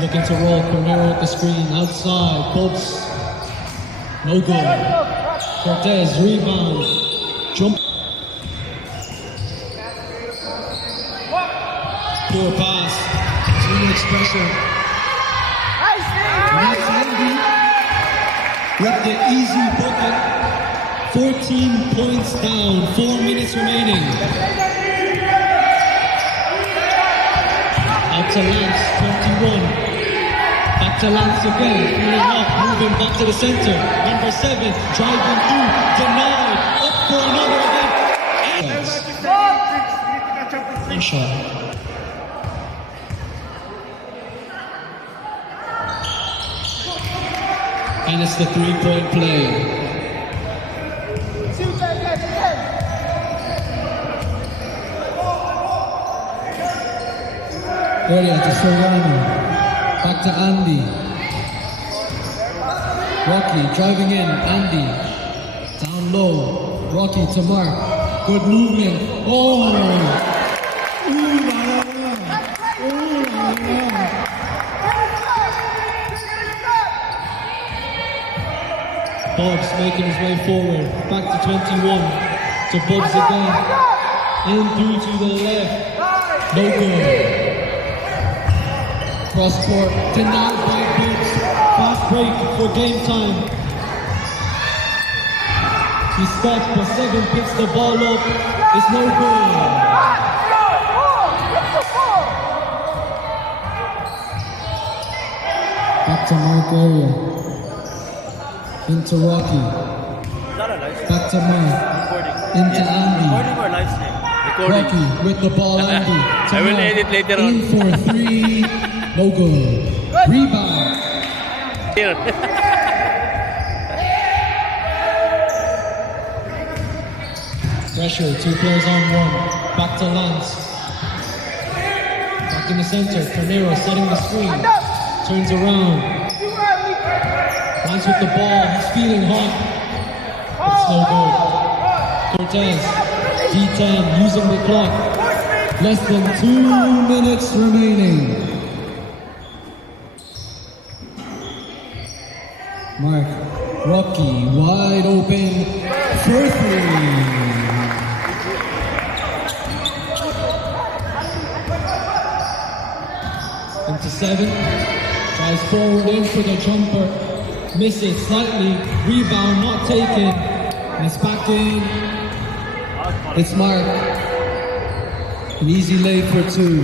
Looking to roll Cornero at the screen. Outside. Bobs. No good. Cortez. Rebound. Jump. Poor pass. Too much pressure. That's Andy with the easy bucket. 14 points down. 4 minutes remaining. Out to Lance, 21. Back to Lance again, feeling up, moving back to the center. Number 7, driving through, denied, up for another again. One shot. And it's the 3-point play. Earlier to Serrano, back to Andy. Rocky driving in, Andy. Down low, Rocky to Mark. Good movement. Oh! Ooh la la! Ooh la la! Bobs making his way forward, back to 21. To Bobs again. In through to the left. No good. Cross court, denied by Boots. Fast break for game time. He stops, but 7 picks the ball up. It's no good. Back to Mark area. Into Rocky. Back to Mark. Into Andy. Rocky with the ball, Andy. I will edit later on. In for 3. No good. Rebound. Here. Pressure, 2 players on 1. Back to Lance. Back in the center. Cornero setting the screen. Turns around. Lance with the ball. He's feeling hot. It's no good. Cortez. D10 using the clock. Less than 2 minutes remaining. Mark, Rocky, wide open for 3. Into 7, tries forward in for the jumper, misses slightly, rebound not taken, and it's back in. It's Mark, an easy lay for 2.